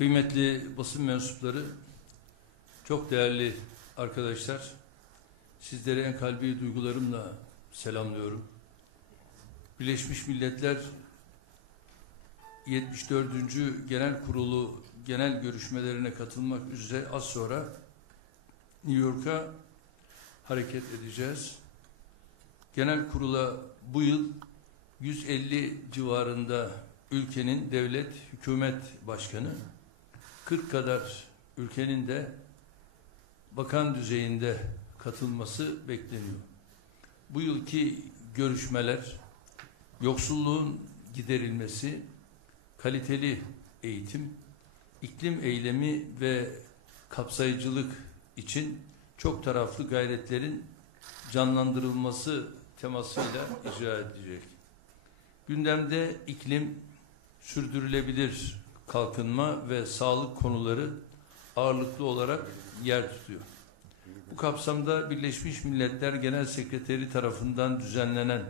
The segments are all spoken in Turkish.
Kıymetli basın mensupları, çok değerli arkadaşlar, sizleri en kalbi duygularımla selamlıyorum. Birleşmiş Milletler 74. Genel Kurulu genel görüşmelerine katılmak üzere az sonra New York'a hareket edeceğiz. Genel kurula bu yıl 150 civarında ülkenin devlet, hükümet başkanı, 40 kadar ülkenin de bakan düzeyinde katılması bekleniyor. Bu yılki görüşmeler, yoksulluğun giderilmesi, kaliteli eğitim, iklim eylemi ve kapsayıcılık için çok taraflı gayretlerin canlandırılması temasıyla icra edilecek. Gündemde iklim, sürdürülebilir kalkınma ve sağlık konuları ağırlıklı olarak yer tutuyor. Bu kapsamda Birleşmiş Milletler Genel Sekreteri tarafından düzenlenen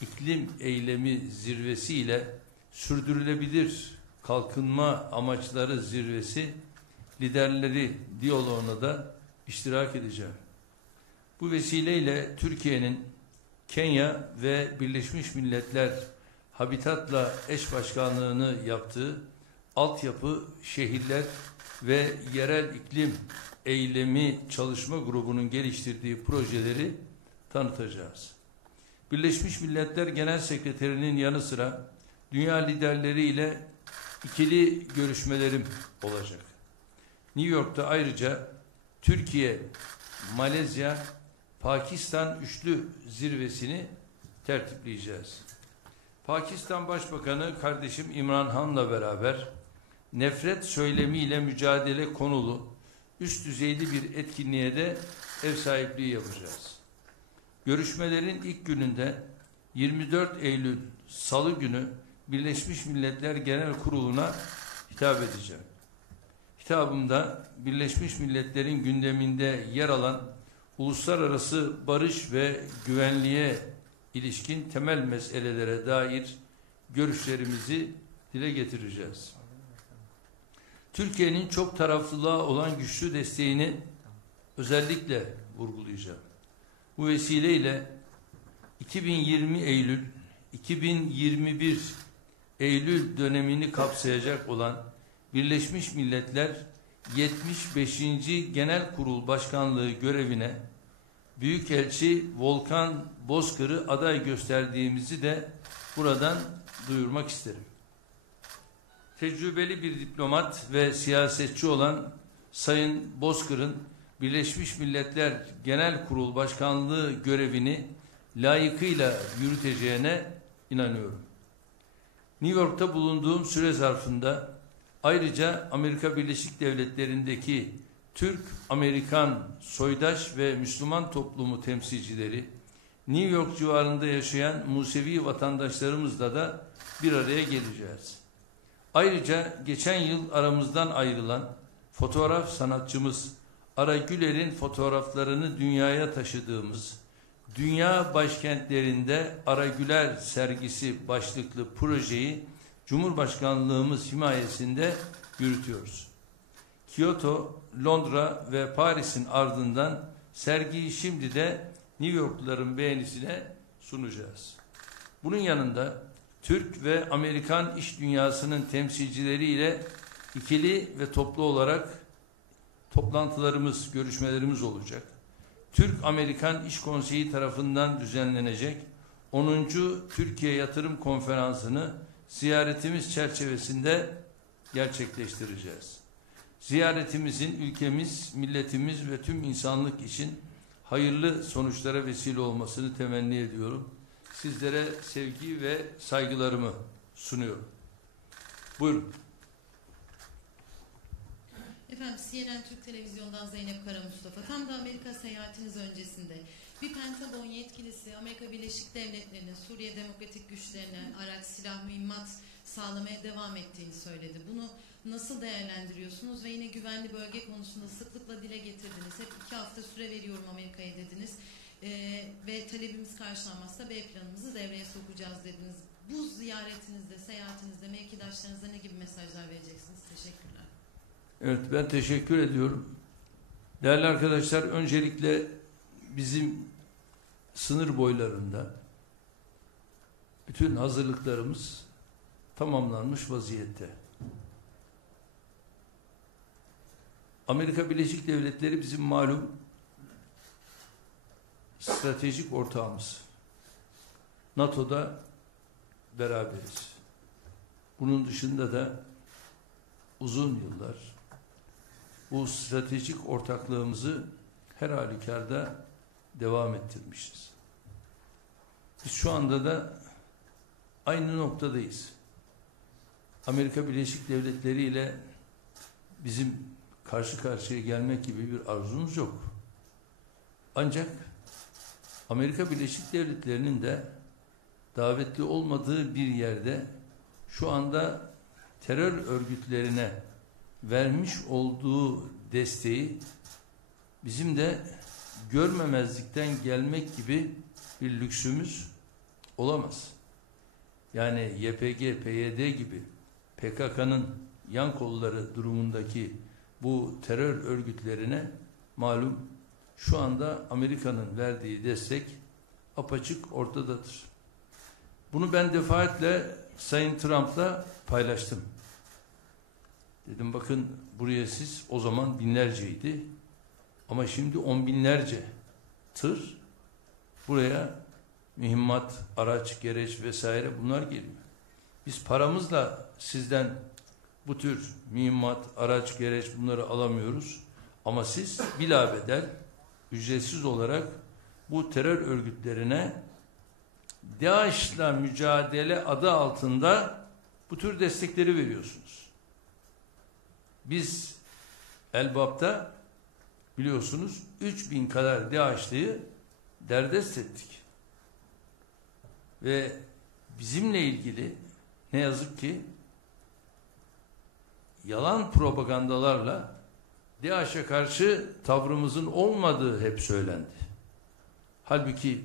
iklim eylemi zirvesi ile sürdürülebilir kalkınma amaçları zirvesi liderleri diyaloğuna da iştirak edeceğim. Bu vesileyle Türkiye'nin Kenya ve Birleşmiş Milletler Habitat'la eş başkanlığını yaptığı altyapı, şehirler ve yerel iklim eylemi çalışma grubunun geliştirdiği projeleri tanıtacağız. Birleşmiş Milletler Genel Sekreterinin yanı sıra dünya liderleriyle ikili görüşmelerim olacak. New York'ta ayrıca Türkiye, Malezya, Pakistan üçlü zirvesini tertipleyeceğiz. Pakistan Başbakanı kardeşim İmran Han'la beraber nefret söylemiyle mücadele konulu üst düzeyli bir etkinliğe de ev sahipliği yapacağız. Görüşmelerin ilk gününde 24 Eylül Salı günü Birleşmiş Milletler Genel Kurulu'na hitap edeceğim. Hitabımda Birleşmiş Milletler'in gündeminde yer alan uluslararası barış ve güvenliğe ilişkin temel meselelere dair görüşlerimizi dile getireceğiz. Türkiye'nin çok taraflılığa olan güçlü desteğini özellikle vurgulayacağım. Bu vesileyle 2020 Eylül, 2021 Eylül dönemini kapsayacak olan Birleşmiş Milletler 75. Genel Kurul Başkanlığı görevine Büyükelçi Volkan Bozkır'ı aday gösterdiğimizi de buradan duyurmak isterim. Tecrübeli bir diplomat ve siyasetçi olan Sayın Bozkır'ın Birleşmiş Milletler Genel Kurul Başkanlığı görevini layıkıyla yürüteceğine inanıyorum. New York'ta bulunduğum süre zarfında ayrıca Amerika Birleşik Devletleri'ndeki Türk-Amerikan soydaş ve Müslüman toplumu temsilcileri, New York civarında yaşayan Musevi vatandaşlarımızla da bir araya geleceğiz. Ayrıca geçen yıl aramızdan ayrılan fotoğraf sanatçımız Ara Güler'in fotoğraflarını dünyaya taşıdığımız Dünya Başkentlerinde Ara Güler sergisi başlıklı projeyi Cumhurbaşkanlığımız himayesinde yürütüyoruz. Kyoto, Londra ve Paris'in ardından sergiyi şimdi de New Yorkluların beğenisine sunacağız. Bunun yanında Türk ve Amerikan iş dünyasının temsilcileriyle ikili ve toplu olarak toplantılarımız, görüşmelerimiz olacak. Türk-Amerikan İş Konseyi tarafından düzenlenecek 10. Türkiye Yatırım Konferansı'nı ziyaretimiz çerçevesinde gerçekleştireceğiz. Ziyaretimizin ülkemiz, milletimiz ve tüm insanlık için hayırlı sonuçlara vesile olmasını temenni ediyorum. Sizlere sevgi ve saygılarımı sunuyorum. Buyurun. Efendim, CNN Türk Televizyonu'ndan Zeynep Kara Mustafa. Tam da Amerika seyahatiniz öncesinde bir Pentagon yetkilisi Amerika Birleşik Devletleri'nin Suriye Demokratik Güçlerine araç, silah, mühimmat sağlamaya devam ettiğini söyledi. Bunu nasıl değerlendiriyorsunuz ve yine güvenli bölge konusunda sıklıkla dile getirdiniz. Hep 2 hafta süre veriyorum Amerika'ya dediniz. Ve talebimiz karşılanmazsa B planımızı devreye sokacağız dediniz. Bu ziyaretinizde, seyahatinizde mevkidaşlarınıza ne gibi mesajlar vereceksiniz? Teşekkürler. Evet, ben teşekkür ediyorum. Değerli arkadaşlar, öncelikle bizim sınır boylarında bütün hazırlıklarımız tamamlanmış vaziyette. Amerika Birleşik Devletleri bizim malum stratejik ortağımız. NATO'da beraberiz. Bunun dışında da uzun yıllar bu stratejik ortaklığımızı her halükarda devam ettirmişiz. Biz şu anda da aynı noktadayız. Amerika Birleşik Devletleri ile bizim karşı karşıya gelmek gibi bir arzumuz yok. Ancak Amerika Birleşik Devletleri'nin de davetli olmadığı bir yerde şu anda terör örgütlerine vermiş olduğu desteği bizim de görmemezlikten gelmek gibi bir lüksümüz olamaz. Yani YPG, PYD gibi PKK'nın yan kolları durumundaki bu terör örgütlerine malum şu anda Amerika'nın verdiği destek apaçık ortadadır. Bunu ben defaatle Sayın Trump'la paylaştım. Dedim bakın buraya siz o zaman binlerceydi ama şimdi on binlerce tır buraya mühimmat, araç, gereç vesaire bunlar geliyor. Biz paramızla sizden bu tür mühimmat, araç, gereç bunları alamıyoruz ama siz bilabedel ücretsiz olarak bu terör örgütlerine DAEŞ'la mücadele adı altında bu tür destekleri veriyorsunuz. Biz Elbap'ta biliyorsunuz 3000 kadar DAEŞ'liyi derdest ettik. Ve bizimle ilgili ne yazık ki yalan propagandalarla DAEŞ'e karşı tavrımızın olmadığı hep söylendi. Halbuki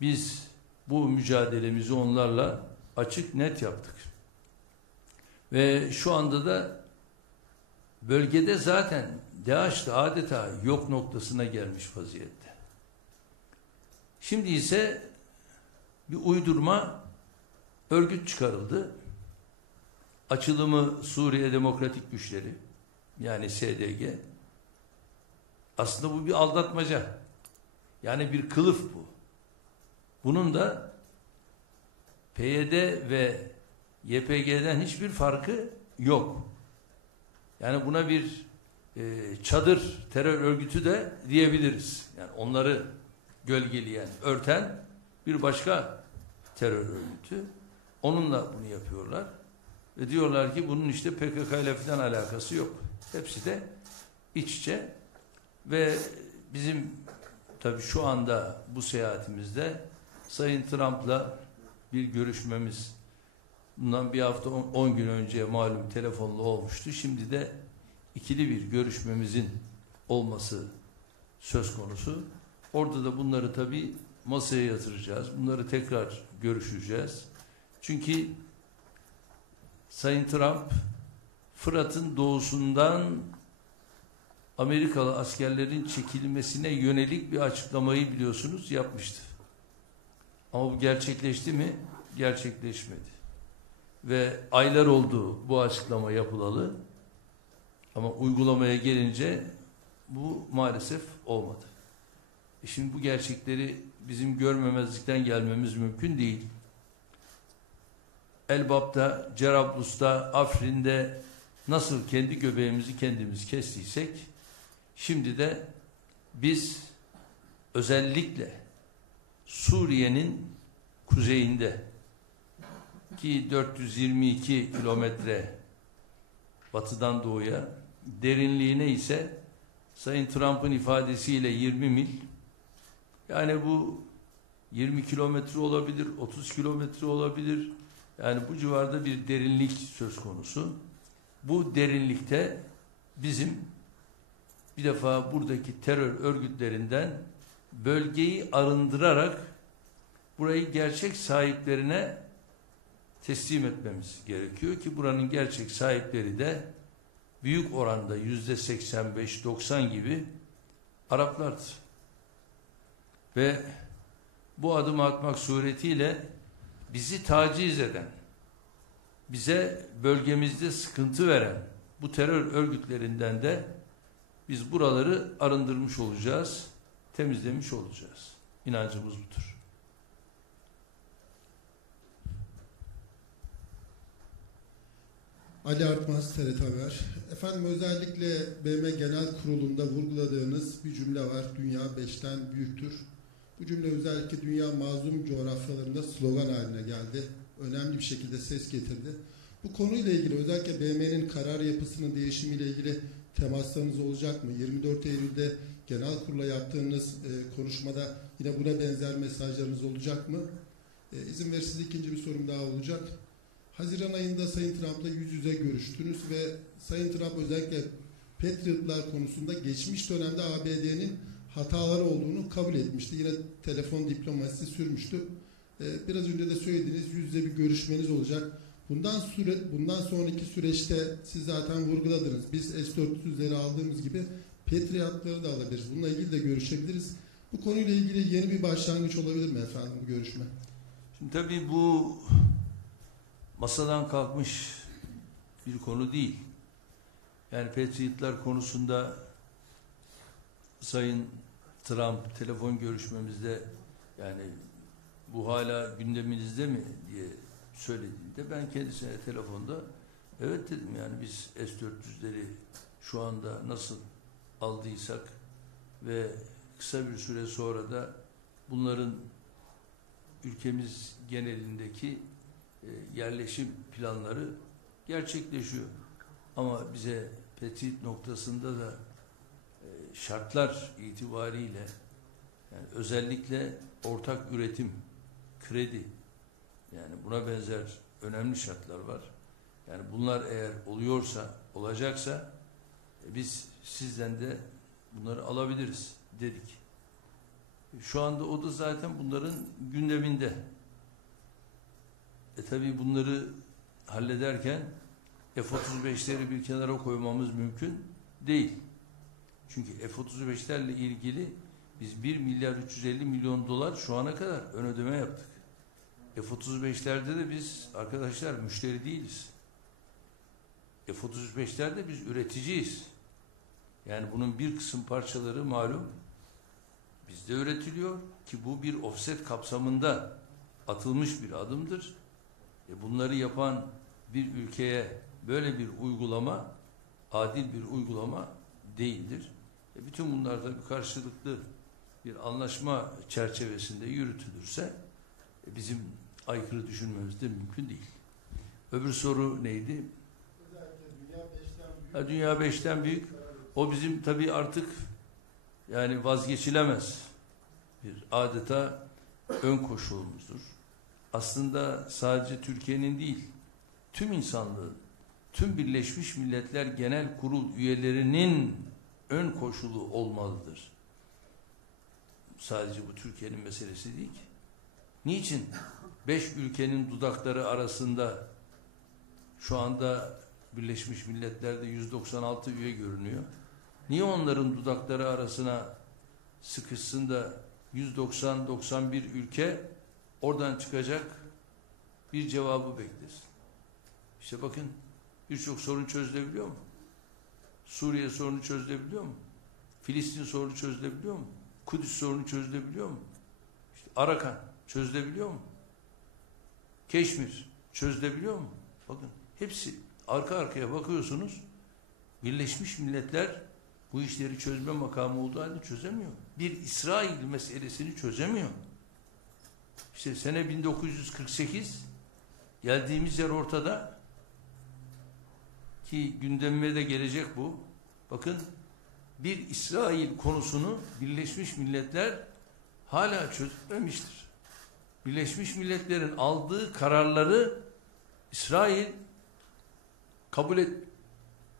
biz bu mücadelemizi onlarla açık net yaptık. Ve şu anda da bölgede zaten DAEŞ de adeta yok noktasına gelmiş vaziyette. Şimdi ise bir uydurma örgüt çıkarıldı. Açılımı Suriye Demokratik Güçleri yani SDG. Aslında bu bir aldatmaca. Yani bir kılıf bu. Bunun da PYD ve YPG'den hiçbir farkı yok. Yani buna bir çadır terör örgütü de diyebiliriz. Yani onları gölgeleyen, örten bir başka terör örgütü. Onunla bunu yapıyorlar. Ve diyorlar ki bunun işte PKK ile falan alakası yok. Hepsi de iç içe. Ve bizim tabii şu anda bu seyahatimizde Sayın Trump'la bir görüşmemiz bundan bir hafta 10 gün önce malum telefonla olmuştu. Şimdi de ikili bir görüşmemizin olması söz konusu. Orada da bunları tabii masaya yatıracağız. Bunları tekrar görüşeceğiz. Çünkü Sayın Trump Fırat'ın doğusundan Amerikalı askerlerin çekilmesine yönelik bir açıklamayı biliyorsunuz yapmıştı. Ama bu gerçekleşti mi? Gerçekleşmedi. Ve aylar oldu bu açıklama yapılalı. Ama uygulamaya gelince bu maalesef olmadı. Şimdi bu gerçekleri bizim görmemezlikten gelmemiz mümkün değil. Elbap'ta, Cerablus'ta, Afrin'de nasıl kendi göbeğimizi kendimiz kestiysek, şimdi de biz özellikle Suriye'nin kuzeyinde ki 422 kilometre batıdan doğuya, derinliğine ise Sayın Trump'ın ifadesiyle 20 mil, yani bu 20 kilometre olabilir, 30 kilometre olabilir. Yani bu civarda bir derinlik söz konusu. Bu derinlikte bizim bir defa buradaki terör örgütlerinden bölgeyi arındırarak burayı gerçek sahiplerine teslim etmemiz gerekiyor ki buranın gerçek sahipleri de büyük oranda %85-90 gibi Araplardır. Ve bu adımı atmak suretiyle bizi taciz eden, bize bölgemizde sıkıntı veren bu terör örgütlerinden de biz buraları arındırmış olacağız, temizlemiş olacağız. İnancımız budur. Ali Artmaz, TRT Haber. Efendim, özellikle BM Genel Kurulu'nda vurguladığınız bir cümle var. Dünya 5'ten büyüktür. Bu cümle özellikle dünya mazlum coğrafyalarında slogan haline geldi. Önemli bir şekilde ses getirdi. Bu konuyla ilgili, özellikle BM'nin karar yapısının değişimiyle ilgili temaslarınız olacak mı? 24 Eylül'de genel kurula yaptığınız konuşmada yine buna benzer mesajlarınız olacak mı? İzin verirseniz ikinci bir sorum daha olacak. Haziran ayında Sayın Trump'la yüz yüze görüştünüz ve Sayın Trump özellikle Patriot'lar konusunda geçmiş dönemde ABD'nin hataları olduğunu kabul etmişti. Yine telefon diplomasisi sürmüştü. Biraz önce de söylediğiniz yüz yüze bir görüşmeniz olacak. Bundan sonraki süreçte siz zaten vurguladınız. Biz S-400'leri aldığımız gibi Patriot'ları da alabiliriz. Bununla ilgili de görüşebiliriz. Bu konuyla ilgili yeni bir başlangıç olabilir mi efendim bu görüşme? Şimdi tabii bu masadan kalkmış bir konu değil. Yani Patriot'lar konusunda Sayın Trump telefon görüşmemizde, yani bu hala gündeminizde mi diye söylediğinde ben kendisine telefonda evet dedim. Yani biz S-400'leri şu anda nasıl aldıysak ve kısa bir süre sonra da bunların ülkemiz genelindeki yerleşim planları gerçekleşiyor. Ama bize Patriot noktasında da şartlar itibariyle, yani özellikle ortak üretim, kredi, yani buna benzer önemli şartlar var. Yani bunlar eğer oluyorsa, olacaksa biz sizden de bunları alabiliriz dedik. Şu anda o da zaten bunların gündeminde. Tabii bunları hallederken F-35'leri bir kenara koymamız mümkün değil. Çünkü F-35'lerle ilgili biz 1 milyar 350 milyon dolar şu ana kadar ön ödeme yaptık. F-35'lerde de biz arkadaşlar müşteri değiliz. F-35'lerde biz üreticiyiz. Yani bunun bir kısım parçaları malum bizde üretiliyor ki bu bir offset kapsamında atılmış bir adımdır. Bunları yapan bir ülkeye böyle bir uygulama adil bir uygulama değildir. Bütün bunlar da bir karşılıklı bir anlaşma çerçevesinde yürütülürse bizim aykırı düşünmemiz de mümkün değil. Öbür soru neydi? Dünya 5'ten büyük. O bizim tabii artık yani vazgeçilemez bir adeta ön koşulumuzdur. Aslında sadece Türkiye'nin değil, tüm insanlığın, tüm Birleşmiş Milletler Genel Kurul üyelerinin ön koşulu olmalıdır. Sadece bu Türkiye'nin meselesi değil ki. Niçin 5 ülkenin dudakları arasında şu anda Birleşmiş Milletler'de 196 üye görünüyor? Niye onların dudakları arasına sıkışsın da 190-91 ülke oradan çıkacak bir cevabı beklesin? İşte bakın, birçok sorun çözülebiliyor mu? Suriye sorunu çözülebiliyor mu? Filistin sorunu çözülebiliyor mu? Kudüs sorunu çözülebiliyor mu? İşte Arakan çözülebiliyor mu? Keşmir çözülebiliyor mu? Bakın hepsi arka arkaya bakıyorsunuz. Birleşmiş Milletler bu işleri çözme makamı olduğu halde çözemiyor. Bir İsrail meselesini çözemiyor. İşte sene 1948 geldiğimiz yer ortada ki gündemime de gelecek bu. Bakın bir İsrail konusunu Birleşmiş Milletler hala çözmemiştir. Birleşmiş Milletler'in aldığı kararları İsrail kabul et,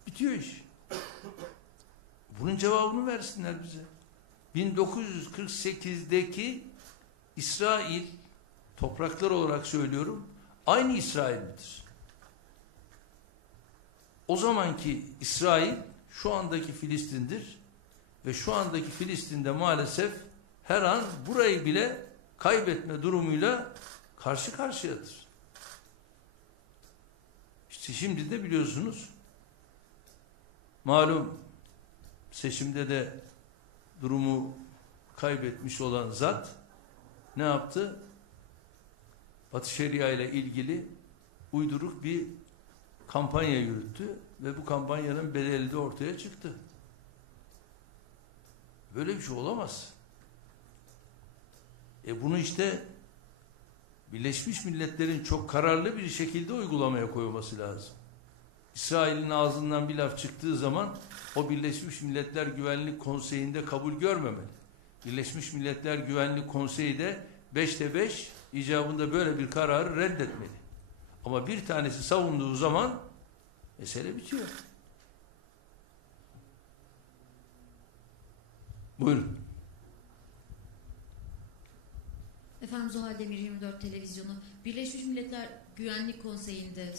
bitiyor iş. Bunun cevabını versinler bize. 1948'deki İsrail, topraklar olarak söylüyorum, aynı İsrail midir? o zamanki İsrail şu andaki Filistin'dir ve şu andaki Filistin'de maalesef her an burayı bile kaybetme durumuyla karşı karşıyadır. İşte şimdi de biliyorsunuz, malum seçimde de durumu kaybetmiş olan zat ne yaptı? Batı Şeria ile ilgili uyduruk bir kampanya yürüttü ve bu kampanyanın bedeli de ortaya çıktı. Böyle bir şey olamaz. Bunu işte Birleşmiş Milletler'in çok kararlı bir şekilde uygulamaya koyması lazım. İsrail'in ağzından bir laf çıktığı zaman o Birleşmiş Milletler Güvenlik Konseyi'nde kabul görmemeli. Birleşmiş Milletler Güvenlik Konseyi de 5'te 5 icabında böyle bir kararı reddetmeli. Ama bir tanesi savunduğu zaman mesele bitiyor. Buyurun. Efendim, Zuhal Demir 24 Televizyonu. Birleşmiş Milletler Güvenlik Konseyi'nde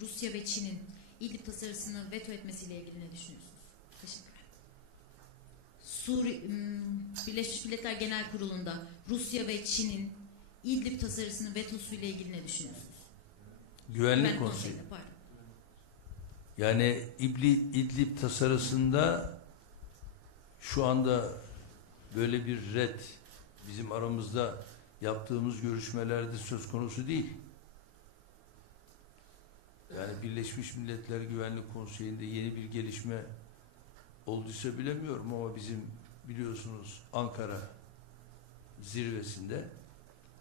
Rusya ve Çin'in İdlib tasarısını veto etmesiyle ilgili ne düşünüyorsunuz? Teşekkürler. Birleşmiş Milletler Genel Kurulu'nda Rusya ve Çin'in İdlib tasarısının vetosuyla ilgili ne düşünüyorsunuz? Güvenlik Konseyi. Pardon. Yani İdlib tasarısında şu anda böyle bir red bizim aramızda yaptığımız görüşmelerde söz konusu değil. Yani Birleşmiş Milletler Güvenlik Konseyi'nde yeni bir gelişme olduysa bilemiyorum ama bizim biliyorsunuz Ankara zirvesinde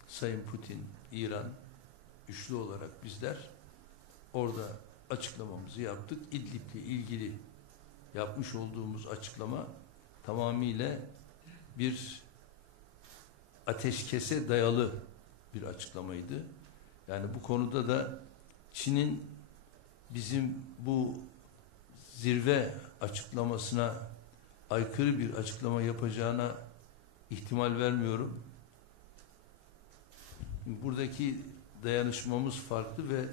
Sayın Putin, İran üçlü olarak bizler orada açıklamamızı yaptık. İdlib'le ilgili yapmış olduğumuz açıklama tamamıyla bir ateşkese dayalı bir açıklamaydı. Yani bu konuda da Çin'in bizim bu zirve açıklamasına aykırı bir açıklama yapacağına ihtimal vermiyorum. Buradaki dayanışmamız farklı ve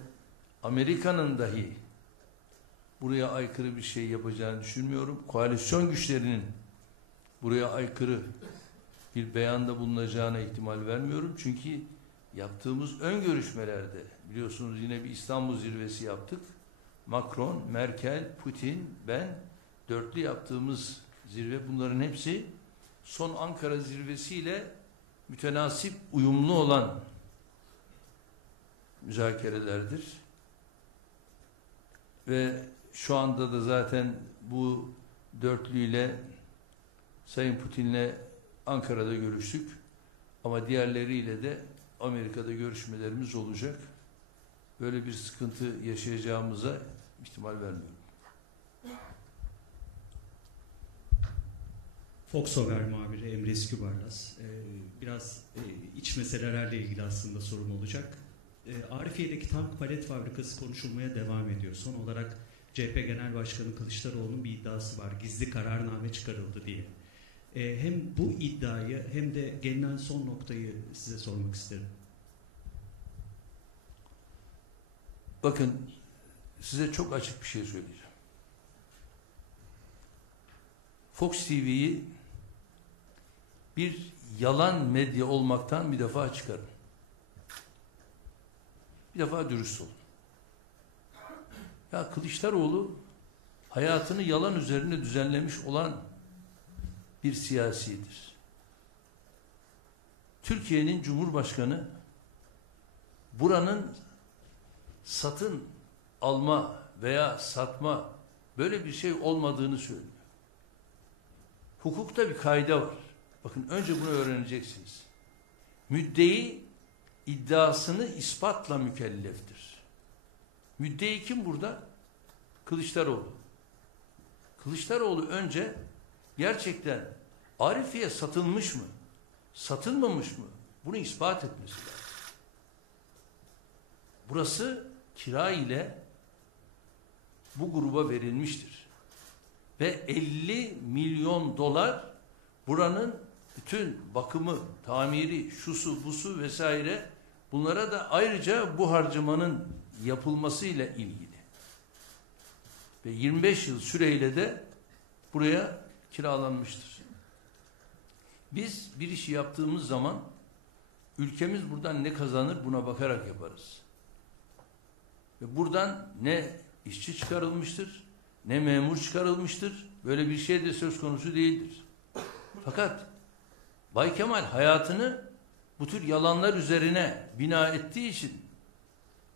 Amerika'nın dahi buraya aykırı bir şey yapacağını düşünmüyorum. Koalisyon güçlerinin buraya aykırı bir beyanda bulunacağına ihtimal vermiyorum. Çünkü yaptığımız ön görüşmelerde biliyorsunuz yine bir İstanbul zirvesi yaptık. Macron, Merkel, Putin, ben dörtlü yaptığımız zirve, bunların hepsi son Ankara zirvesiyle mütenasip, uyumlu olan müzakerelerdir. Ve şu anda da zaten bu dörtlüyle Sayın Putin'le Ankara'da görüştük. Ama diğerleriyle de Amerika'da görüşmelerimiz olacak. Böyle bir sıkıntı yaşayacağımıza ihtimal vermiyorum. Fox Haber muhabiri Emre Eskübarlas. Biraz iç meselelerle ilgili aslında sorun olacak. Arifiye'deki tank palet fabrikası konuşulmaya devam ediyor. Son olarak CHP Genel Başkanı Kılıçdaroğlu'nun bir iddiası var. Gizli kararname çıkarıldı diye. Hem bu iddiayı hem de gelinen son noktayı size sormak isterim. Bakın, size çok açık bir şey söyleyeceğim. Fox TV'yi bir yalan medya olmaktan bir defa çıkarın. Bir defa dürüst olun. Ya Kılıçdaroğlu hayatını yalan üzerine düzenlemiş olan bir siyasidir. Türkiye'nin Cumhurbaşkanı buranın satın alma veya satma böyle bir şey olmadığını söylüyor. Hukukta bir kaide var. Bakın, önce bunu öğreneceksiniz. Müddei iddiasını ispatla mükelleftir. Müddei kim burada? Kılıçdaroğlu. Kılıçdaroğlu önce gerçekten Arifiye satılmış mı? Satılmamış mı? Bunu ispat etmesi lazım. Burası kira ile bu gruba verilmiştir. Ve 50 milyon dolar buranın bütün bakımı, tamiri, şusu, busu vesaire, bunlara da ayrıca bu harcamanın yapılmasıyla ilgili. Ve 25 yıl süreyle de buraya kiralanmıştır. Biz bir işi yaptığımız zaman ülkemiz buradan ne kazanır buna bakarak yaparız. Ve buradan ne işçi çıkarılmıştır, ne memur çıkarılmıştır. Böyle bir şey de söz konusu değildir. Fakat Bay Kemal hayatını bu tür yalanlar üzerine bina ettiği için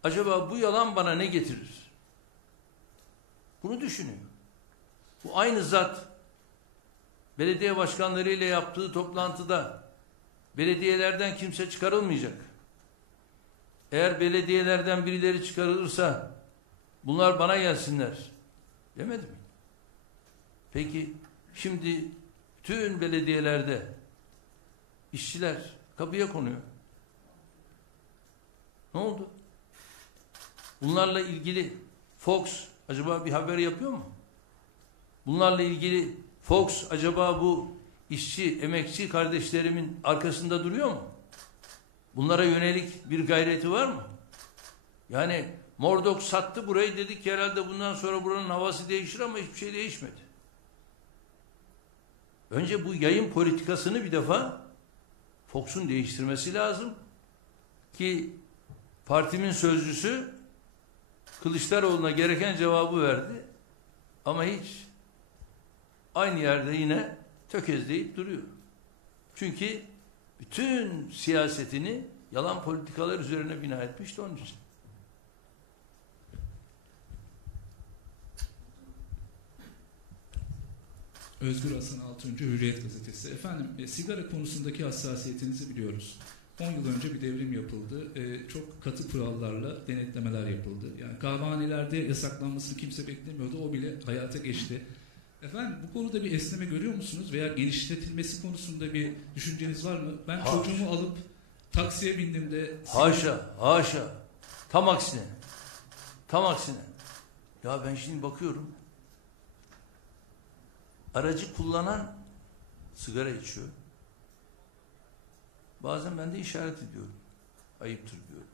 acaba bu yalan bana ne getirir? Bunu düşünüyor. Bu aynı zat belediye başkanlarıyla yaptığı toplantıda belediyelerden kimse çıkarılmayacak. Eğer belediyelerden birileri çıkarılırsa bunlar bana gelsinler demedi mi? Peki şimdi bütün belediyelerde işçiler kapıya konuyor. Ne oldu? Bunlarla ilgili Fox acaba bir haber yapıyor mu? Bunlarla ilgili Fox acaba bu işçi, emekçi kardeşlerimin arkasında duruyor mu? Bunlara yönelik bir gayreti var mı? Yani Mordok sattı burayı, dedik ki herhalde bundan sonra buranın havası değişir, ama hiçbir şey değişmedi. Önce bu yayın politikasını bir defa Fox'un değiştirmesi lazım ki partimin sözcüsü Kılıçdaroğlu'na gereken cevabı verdi. Ama hiç, aynı yerde yine tökezleyip duruyor. Çünkü bütün siyasetini yalan politikalar üzerine bina etmişti onun için. Özgür Hasan Altuncu, Hürriyet Gazetesi. Efendim, sigara konusundaki hassasiyetinizi biliyoruz. 10 yıl önce bir devrim yapıldı. Çok katı kurallarla denetlemeler yapıldı. Yani kahvehanelerde yasaklanmasını kimse beklemiyordu. O bile hayata geçti. Efendim, bu konuda bir esneme görüyor musunuz? Veya genişletilmesi konusunda bir düşünceniz var mı? Ben Haşa. çocuğumu alıp taksiye bindiğimde... Haşa, haşa. Tam aksine. Tam aksine. Ya ben şimdi bakıyorum. Aracı kullanan sigara içiyor. Bazen ben de işaret ediyorum. Ayıptır diyorum.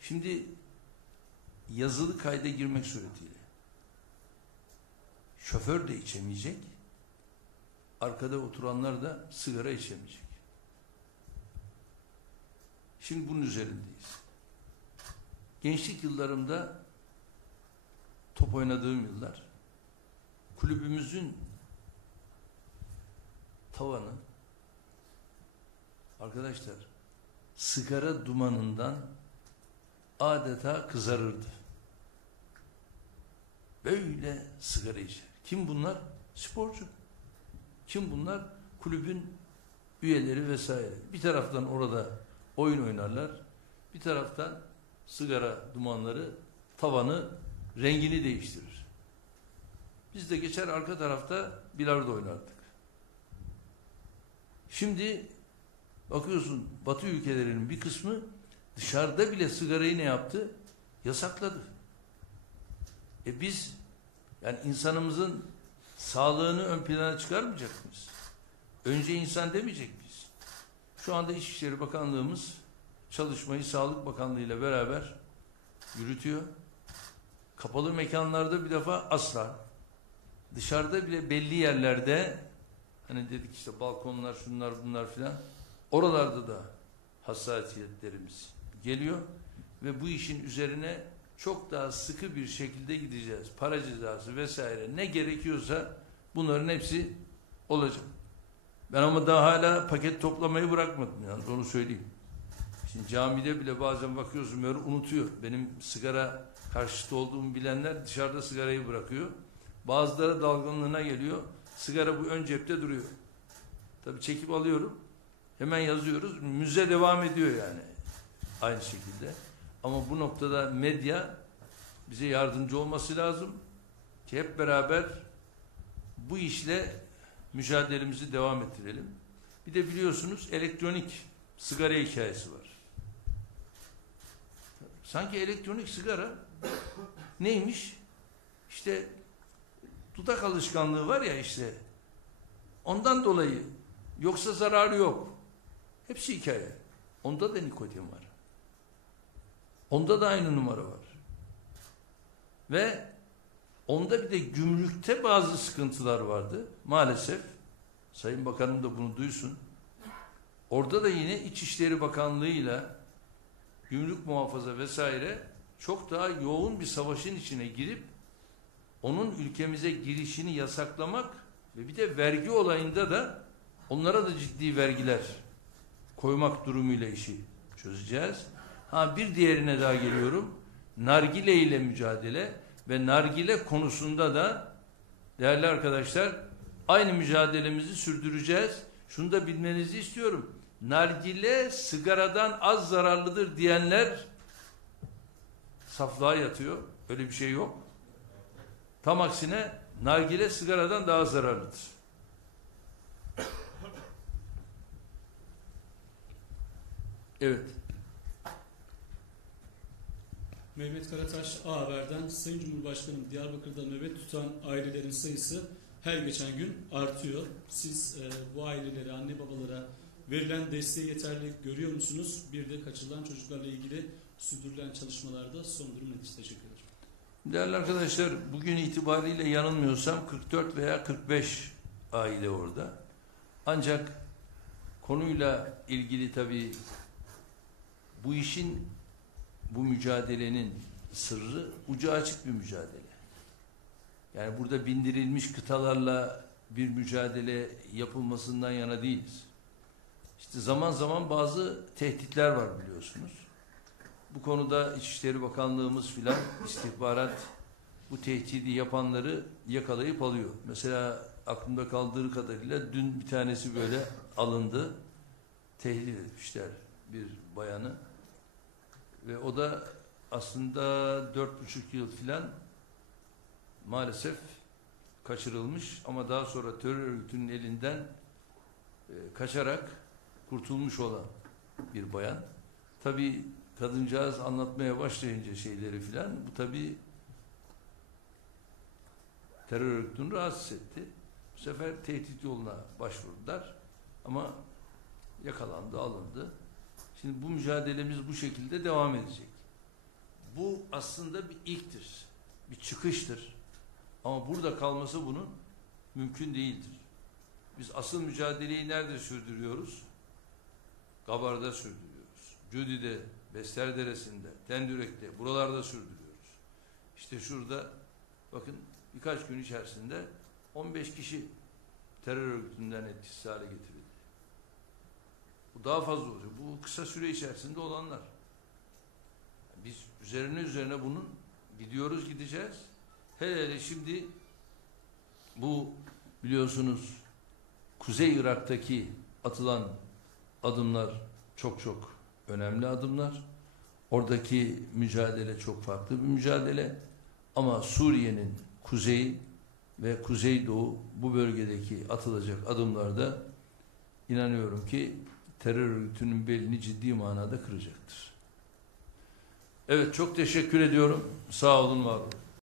Şimdi yazılı kayda girmek suretiyle şoför de içemeyecek, arkada oturanlar da sigara içemeyecek. Şimdi bunun üzerindeyiz. Gençlik yıllarımda, top oynadığım yıllar, kulübümüzün tavanı, arkadaşlar, sigara dumanından adeta kızarırdı. Böyle sigara içer. Kim bunlar? Sporcu. Kim bunlar? Kulübün üyeleri vesaire. Bir taraftan orada oyun oynarlar, bir taraftan sigara dumanları tavanı, rengini değiştirir. Biz de geçer arka tarafta bilardo oynardık. Şimdi bakıyorsun, Batı ülkelerinin bir kısmı dışarıda bile sigarayı ne yaptı? Yasakladı. Biz yani insanımızın sağlığını ön plana çıkarmayacak mıyız? Önce insan demeyecek miyiz? Şu anda İçişleri Bakanlığımız çalışmayı Sağlık Bakanlığı ile beraber yürütüyor. Kapalı mekanlarda bir defa asla, dışarıda bile belli yerlerde, hani dedik işte balkonlar, şunlar bunlar filan, oralarda da hassasiyetlerimiz geliyor ve bu işin üzerine çok daha sıkı bir şekilde gideceğiz. Para cezası vesaire ne gerekiyorsa bunların hepsi olacak. Ben ama daha hala paket toplamayı bırakmadım, yani onu söyleyeyim. Şimdi camide bile bazen bakıyorsun böyle unutuyor. Benim sigara karşıtı olduğumu bilenler dışarıda sigarayı bırakıyor. Bazıları dalgınlığına geliyor. Sigara bu ön cepte duruyor. Tabii çekip alıyorum. Hemen yazıyoruz. Müze devam ediyor yani. Aynı şekilde. Ama bu noktada medya bize yardımcı olması lazım ki hep beraber bu işle mücadelemizi devam ettirelim. Bir de biliyorsunuz elektronik sigara hikayesi var. Sanki elektronik sigara neymiş? İşte dudak alışkanlığı var ya işte. Ondan dolayı, yoksa zararı yok. Hepsi hikaye. Onda da nikotin var. Onda da aynı numara var. Ve onda bir de gümrükte bazı sıkıntılar vardı. Maalesef Sayın Bakanım da bunu duysun. Orada da yine İçişleri Bakanlığı'yla gümrük muhafaza vesaire çok daha yoğun bir savaşın içine girip onun ülkemize girişini yasaklamak ve bir de vergi olayında da onlara da ciddi vergiler koymak durumuyla işi çözeceğiz. Bir diğerine daha geliyorum. Nargile ile mücadele ve nargile konusunda da değerli arkadaşlar aynı mücadelemizi sürdüreceğiz. Şunu da bilmenizi istiyorum. Nargile sigaradan az zararlıdır diyenler saflığa yatıyor. Öyle bir şey yok. Tam aksine nargile sigaradan daha zararlıdır. Evet. Mehmet Karataş, A Haber'den. Sayın Cumhurbaşkanım, Diyarbakır'da nöbet tutan ailelerin sayısı her geçen gün artıyor. Siz bu ailelere, anne babalara verilen desteği yeterli görüyor musunuz? Bir de kaçırılan çocuklarla ilgili sürdürülen çalışmalarda son durum nedir? Teşekkür ederim. Değerli arkadaşlar, bugün itibariyle yanılmıyorsam 44 veya 45 aile orada. Ancak konuyla ilgili tabii bu işin, bu mücadelenin sırrı ucu açık bir mücadele. Yani burada bindirilmiş kıtalarla bir mücadele yapılmasından yana değiliz. İşte zaman zaman bazı tehditler var biliyorsunuz. Bu konuda İçişleri Bakanlığımız filan istihbarat bu tehdidi yapanları yakalayıp alıyor. Mesela aklımda kaldığı kadarıyla dün bir tanesi böyle alındı. Tehdit etmişler bir bayanı. Ve o da aslında 4,5 yıl filan maalesef kaçırılmış ama daha sonra terör örgütünün elinden kaçarak kurtulmuş olan bir bayan. Tabii kadıncağız anlatmaya başlayınca şeyleri filan bu tabii terör örgütünü rahatsız etti. Bu sefer tehdit yoluna başvurdular ama yakalandı, alındı. Şimdi bu mücadelemiz bu şekilde devam edecek. Bu aslında bir ilktir, bir çıkıştır. Ama burada kalması bunun mümkün değildir. Biz asıl mücadeleyi nerede sürdürüyoruz? Gabar'da sürdürüyoruz. Cüdi'de, Bester Deresi'nde, Tendürek'te, buralarda sürdürüyoruz. İşte şurada bakın birkaç gün içerisinde 15 kişi terör örgütünden etkisiz hale getirildi. Bu daha fazla olacak. Bu kısa süre içerisinde olanlar. Biz üzerine bunun gidiyoruz, gideceğiz. Hele şimdi bu biliyorsunuz Kuzey Irak'taki atılan adımlar çok çok önemli adımlar. Oradaki mücadele çok farklı bir mücadele. Ama Suriye'nin kuzeyi ve kuzeydoğu bu bölgedeki atılacak adımlarda inanıyorum ki terör örgütünün belini ciddi manada kıracaktır. Evet, çok teşekkür ediyorum. Sağ olun, var olun.